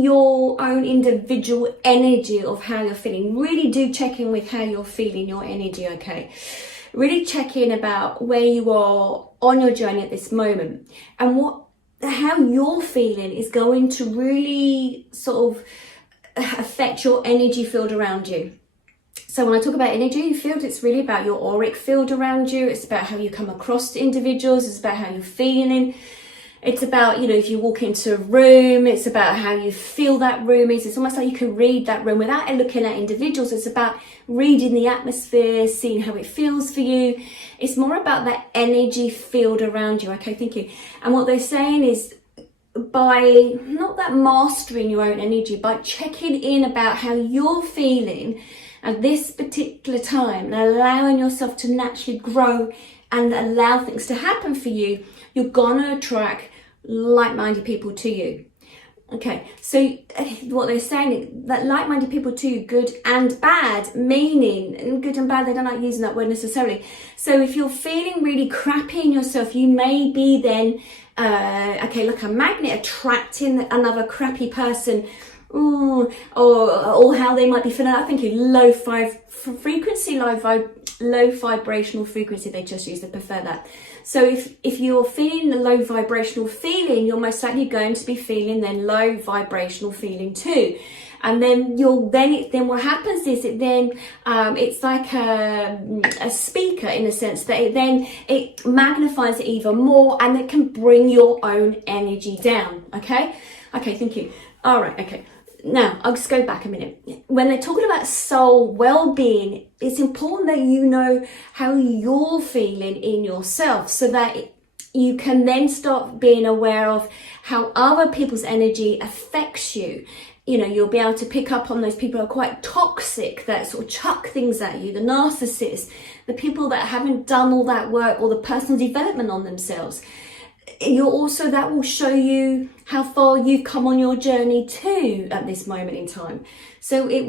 your own individual energy of how you're feeling. Really do check in with how you're feeling, your energy, okay? Really check in about where you are on your journey at this moment, and how you're feeling is going to really sort of affect your energy field around you. So when I talk about energy field, it's really about your auric field around you. It's about how you come across to individuals. It's about how you're feeling. It's about, if you walk into a room, it's about how you feel that room is. It's almost like you can read that room without looking at individuals. It's about reading the atmosphere, seeing how it feels for you. It's more about that energy field around you. Okay, thank you. And what they're saying is, by not that mastering your own energy, by checking in about how you're feeling at this particular time and allowing yourself to naturally grow and allow things to happen for you, you're gonna attract like-minded people to you. Okay, so what they're saying is that like-minded people to you, good and bad, meaning, and good and bad, they don't like using that word necessarily. So if you're feeling really crappy in yourself, you may be then, like a magnet attracting another crappy person, or how they might be feeling. I think low vibrational frequency, they just use, they prefer that. So if you're feeling the low vibrational feeling, you're most likely going to be feeling then low vibrational feeling too. And then then what happens is it's like a speaker, in a sense that it magnifies it even more, and it can bring your own energy down. Okay, thank you. All right, okay. Now, I'll just go back a minute. When they're talking about soul well-being, it's important that you know how you're feeling in yourself, so that you can then start being aware of how other people's energy affects you. You'll be able to pick up on those people who are quite toxic, that sort of chuck things at you, the narcissists, the people that haven't done all that work or the personal development on themselves. That will show you how far you've come on your journey too at this moment in time. So it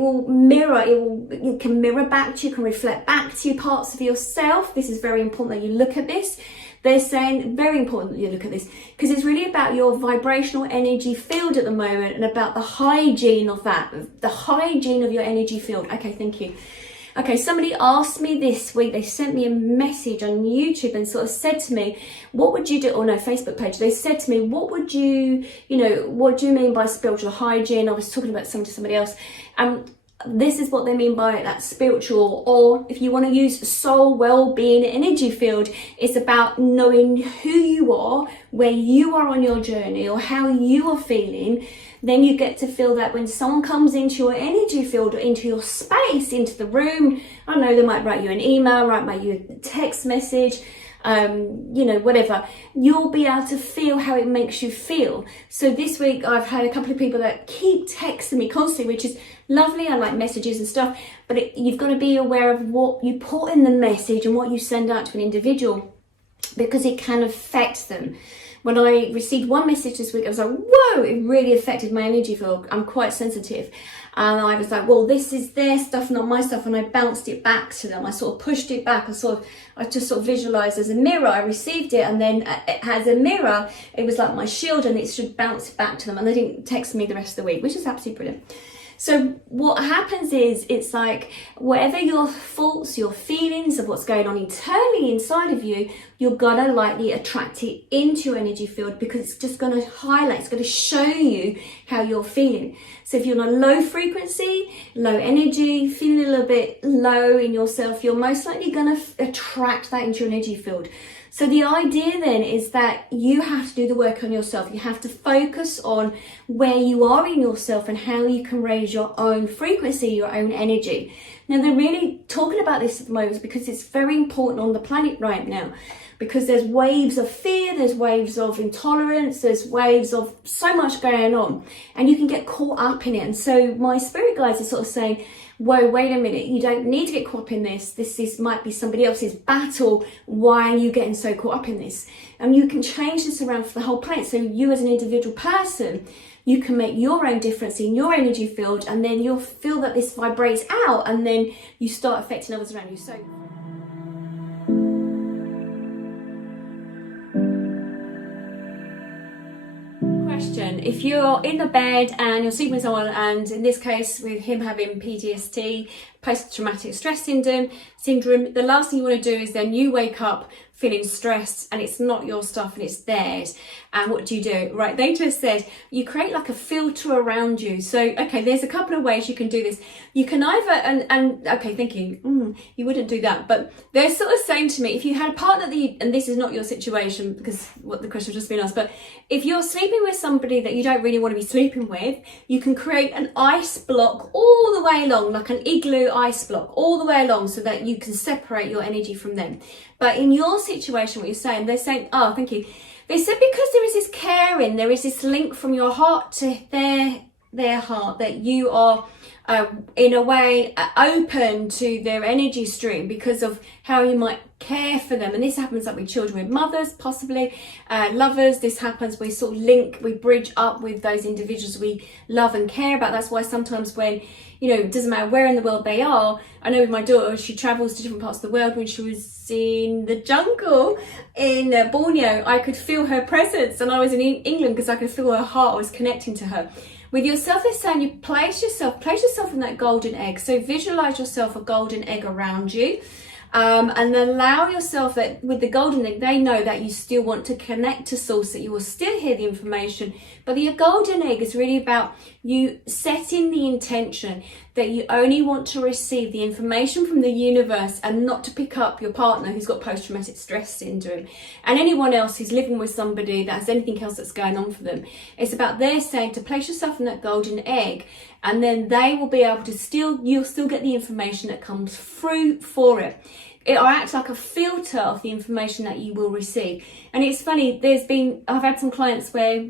can mirror back to you, can reflect back to you parts of yourself. This is very important that you look at this. They're saying very important that you look at this, because it's really about your vibrational energy field at the moment, and about the hygiene of that, the hygiene of your energy field. Okay, thank you. Okay, somebody asked me this week, they sent me a message on YouTube and sort of said to me, what would you do, or no, Facebook page, they said to me, what do you mean by spiritual hygiene? I was talking about something to somebody else. This is what they mean by that spiritual, or if you want to use soul well-being energy field, it's about knowing who you are, where you are on your journey, or how you are feeling. Then you get to feel that when someone comes into your energy field, or into your space, into the room, I don't know, they might write you an email, write you a text message, whatever, you'll be able to feel how it makes you feel. So this week I've had a couple of people that keep texting me constantly, which is lovely. I like messages and stuff, but you've got to be aware of what you put in the message and what you send out to an individual, because it can affect them. When I received one message this week, I was like, whoa, it really affected my energy field. I'm quite sensitive. And I was like, well, this is their stuff, not my stuff. And I bounced it back to them. I sort of pushed it back. I just sort of visualized as a mirror. I received it, and then as a mirror, it was like my shield, and it should bounce back to them. And they didn't text me the rest of the week, which is absolutely brilliant. So what happens is, it's like whatever your thoughts, your feelings of what's going on internally inside of you, you're gonna likely attract it into your energy field, because it's just gonna highlight, it's gonna show you how you're feeling. So if you're on a low frequency, low energy, feeling a little bit low in yourself, you're most likely gonna attract that into your energy field. So the idea then is that you have to do the work on yourself. You have to focus on where you are in yourself and how you can raise your own frequency, your own energy. Now, they're really talking about this at the moment because it's very important on the planet right now, because there's waves of fear, there's waves of intolerance, there's waves of so much going on, and you can get caught up in it. And so my spirit guides are sort of saying, whoa, wait a minute, you don't need to get caught up in this. This might be somebody else's battle. Why are you getting so caught up in this? And you can change this around for the whole planet. So you as an individual person, you can make your own difference in your energy field, and then you'll feel that this vibrates out, and then you start affecting others around you. So question, situation. If you're in the bed and you're sleeping with someone, and in this case with him having PTSD, post-traumatic stress syndrome, the last thing you want to do is then you wake up feeling stressed and it's not your stuff and it's theirs. And what do? Right, they just said you create like a filter around you. So, okay, there's a couple of ways you can do this. You can either, and okay, thinking, you wouldn't do that, but they're sort of saying to me, if you had a partner that you, and this is not your situation because what the question has just been asked, but if you're sleeping with somebody that you don't really want to be sleeping with, you can create an ice block all the way along, like an igloo ice block all the way along, so that you can separate your energy from them. But in your situation, what you're saying, they're saying, oh, thank you. They said because there is this caring, there is this link from your heart to their heart, that you are in a way open to their energy stream because of how you might care for them. And this happens like with children, with mothers, possibly lovers. This happens, we sort of link, we bridge up with those individuals we love and care about. That's why sometimes when, it doesn't matter where in the world they are. I know with my daughter, she travels to different parts of the world. When she was in the jungle in Borneo, I could feel her presence, and I was in England because I could feel her heart. I was connecting to her. With yourself, they're saying you place yourself in that golden egg. So visualize yourself a golden egg around you. And allow yourself that with the golden egg, they know that you still want to connect to source, that you will still hear the information. But the golden egg is really about you setting the intention that you only want to receive the information from the universe and not to pick up your partner who's got post-traumatic stress syndrome and anyone else who's living with somebody that has anything else that's going on for them. It's about they're saying to place yourself in that golden egg, and then they will be able to you'll still get the information that comes through for it. It'll act like a filter of the information that you will receive. And it's funny, I've had some clients where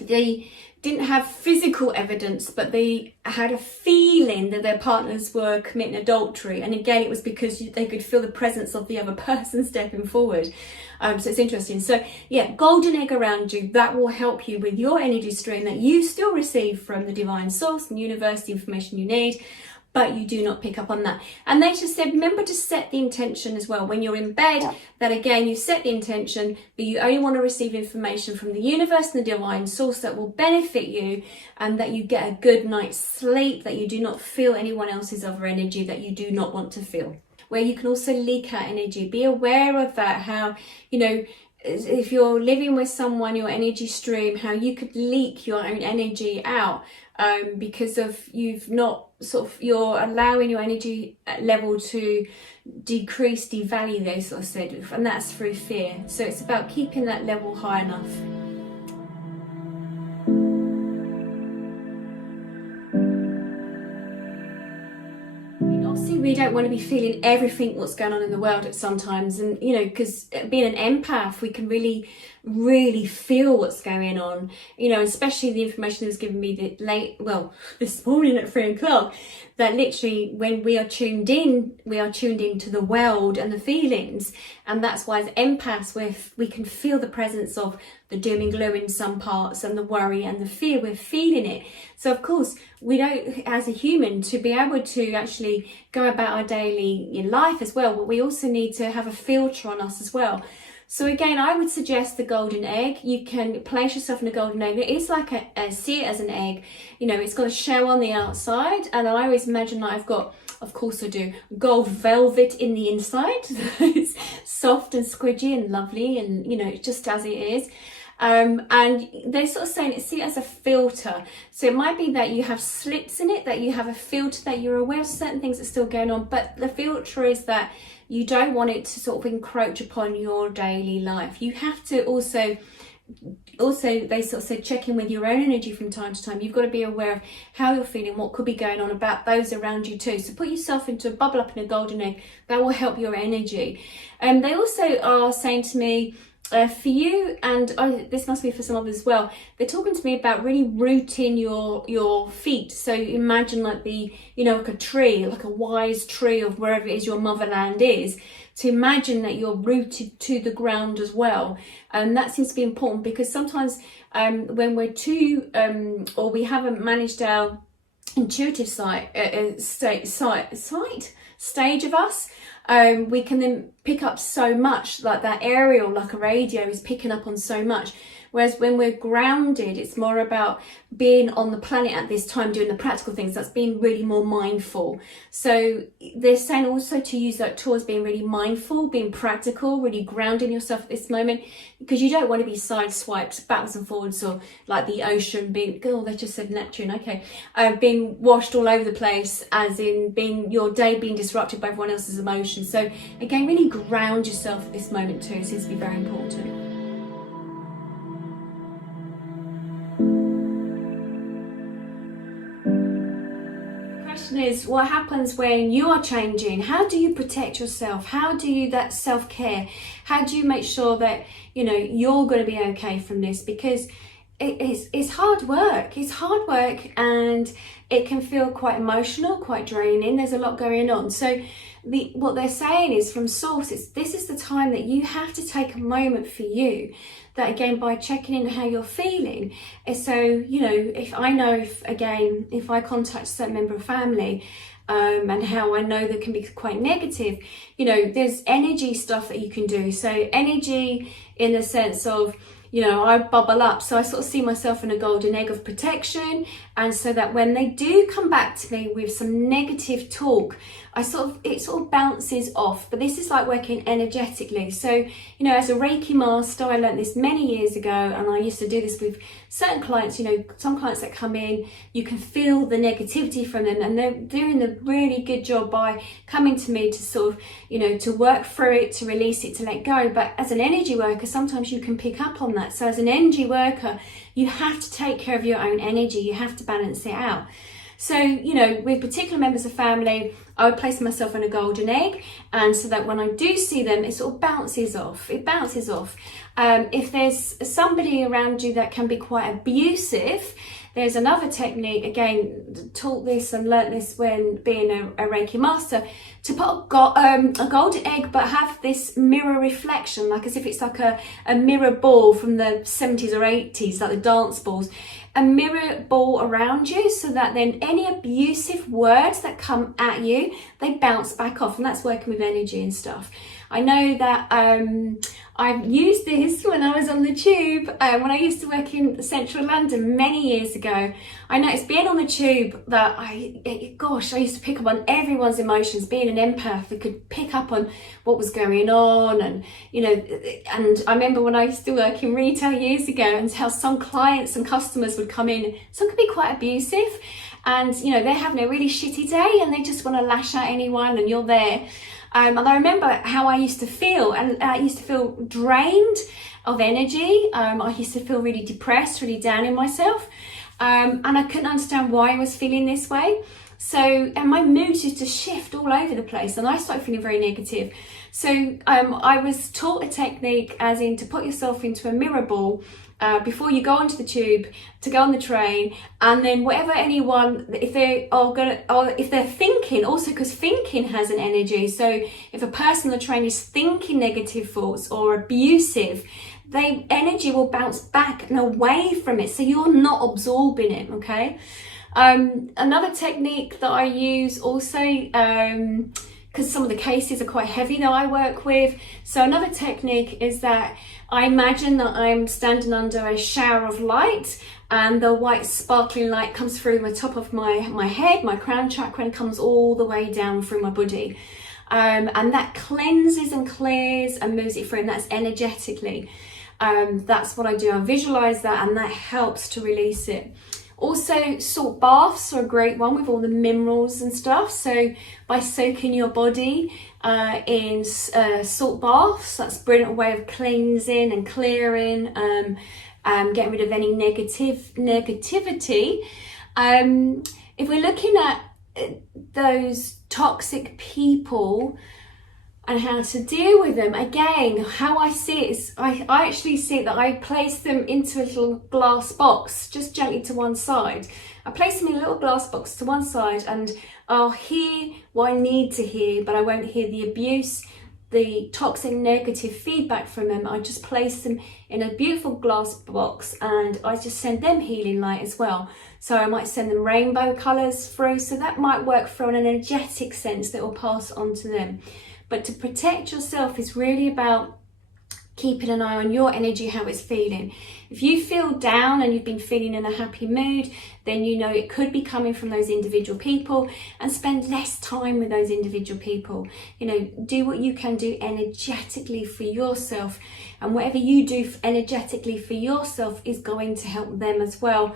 they didn't have physical evidence, but they had a feeling that their partners were committing adultery. And again, it was because they could feel the presence of the other person stepping forward. So it's interesting. So yeah, golden egg around you, that will help you with your energy stream that you still receive from the divine source and universe, the information you need, but you do not pick up on that. And they just said, remember to set the intention as well. When you're in bed, that again, you set the intention that you only want to receive information from the universe and the divine source that will benefit you, and that you get a good night's sleep, that you do not feel anyone else's other energy that you do not want to feel. Where you can also leak out energy. Be aware of that, how, if you're living with someone, your energy stream, how you could leak your own energy out because of you're allowing your energy level to decrease, devalue, they sort of said, and that's through fear. So it's about keeping that level high enough. Obviously, we don't want to be feeling everything what's going on in the world at sometimes, and because being an empath, we can really feel what's going on, especially the information that was given me this morning at 3:00, that literally when we are tuned in to the world and the feelings. And that's why as empaths, we can feel the presence of the doom and gloom in some parts, and the worry and the fear, we're feeling it. So of course, we don't, as a human, to be able to actually go about our daily life as well, but we also need to have a filter on us as well. So again, I would suggest the golden egg. You can place yourself in a golden egg. It is like see it as an egg. It's got a shell on the outside, and I always imagine that I've got, of course I do, gold velvet in the inside. It's soft and squidgy and lovely, and just as it is. And they're sort of saying see it as a filter. So it might be that you have slits in it, that you have a filter, that you're aware of certain things that's still going on, but the filter is that you don't want it to sort of encroach upon your daily life. You have to also they sort of said check in with your own energy from time to time. You've got to be aware of how you're feeling, what could be going on about those around you too. So put yourself into a bubble up in a golden egg. That will help your energy. They also are saying to me, for you, and this must be for some others as well, they're talking to me about really rooting your feet. So imagine like like a tree, like a wise tree of wherever it is your motherland is, to imagine that you're rooted to the ground as well. And that seems to be important, because sometimes when we're too or we haven't managed our intuitive stage of us, we can then pick up so much, like that aerial, like a radio is picking up on so much. Whereas when we're grounded, it's more about being on the planet at this time, doing the practical things. That's being really more mindful. So they're saying also to use that tool as being really mindful, being practical, really grounding yourself at this moment, because you don't want to be sideswiped backwards and forwards, or like the ocean being, oh, they just said Neptune, okay, being washed all over the place, as in being your day being disrupted by everyone else's emotions. So again, really ground yourself at this moment too. It seems to be very important. Is what happens when you are changing. How do you protect yourself? How do you, that self-care, how do you make sure that you're going to be okay from this? Because it's hard work. It's hard work, and it can feel quite emotional, quite draining. There's a lot going on. So what they're saying is, from source, this is the time that you have to take a moment for you. That again, by checking in how you're feeling. So, if I contact a certain member of family, and how I know that can be quite negative, there's energy stuff that you can do. So energy in the sense of, I bubble up. So I sort of see myself in a golden egg of protection. And so that when they do come back to me with some negative talk, it sort of bounces off. But this is like working energetically. So, as a Reiki master, I learned this many years ago, and I used to do this with certain clients. Some clients that come in, you can feel the negativity from them, and they're doing a really good job by coming to me to sort of, to work through it, to release it, to let go. But as an energy worker, sometimes you can pick up on that. So as an energy worker, you have to take care of your own energy. You have to balance it out. So, with particular members of family, I would place myself in a golden egg, and so that when I do see them, it sort of bounces off. It bounces off. If there's somebody around you that can be quite abusive, there's another technique, again, taught this and learnt this when being a Reiki master, to put a golden egg, but have this mirror reflection, like as if it's like a mirror ball from the 70s or 80s, like the dance balls. A mirror ball around you, so that then any abusive words that come at you, they bounce back off. And that's working with energy and stuff. I know that I've used this when I was on the tube, when I used to work in central London many years ago. I noticed being on the tube that I used to pick up on everyone's emotions. Being an empath, I could pick up on what was going on, and and I remember when I used to work in retail years ago, and how some clients and customers would come in. Some could be quite abusive, and they're having a really shitty day, and they just want to lash at anyone, and you're there. And I remember how I used to feel, and I used to feel drained of energy. I used to feel really depressed, really down in myself. And I couldn't understand why I was feeling this way. So, and my moods used to shift all over the place, and I started feeling very negative. So I was taught a technique, as in to put yourself into a mirror ball before you go onto the tube, to go on the train, and then whatever anyone, if they're thinking, also because thinking has an energy. So if a person on the train is thinking negative thoughts or abusive, energy will bounce back and away from it, so you're not absorbing it. Okay. Another technique that I use also, because some of the cases are quite heavy that I work with. So another technique is that I imagine that I'm standing under a shower of light, and the white sparkling light comes through the top of my head, my crown chakra, and comes all the way down through my body. And that cleanses and clears and moves it through, and that's energetically. That's what I do. I visualize that, and that helps to release it. Also, salt baths are a great one with all the minerals and stuff. So by soaking your body in salt baths, that's a brilliant way of cleansing and clearing, getting rid of any negativity. If we're looking at those toxic people and how to deal with them, again, how I see it is, I actually see it that I place them into a little glass box, just gently to one side. I place them in a little glass box to one side, and I'll hear what I need to hear, but I won't hear the abuse, the toxic negative feedback from them. I just place them in a beautiful glass box, and I just send them healing light as well. So I might send them rainbow colours through, so that might work from an energetic sense that will pass on to them. But to protect yourself is really about keeping an eye on your energy, how it's feeling. If you feel down and you've been feeling in a happy mood, then you know it could be coming from those individual people, and spend less time with those individual people. You know, do what you can do energetically for yourself, and whatever you do energetically for yourself is going to help them as well,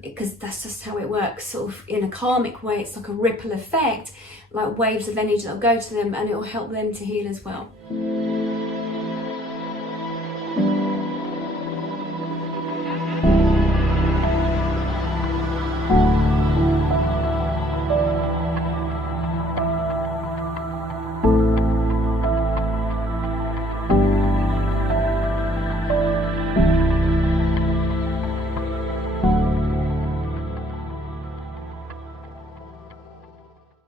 because that's just how it works, sort of in a karmic way. It's like a ripple effect, like waves of energy that'll go to them, and it will help them to heal as well.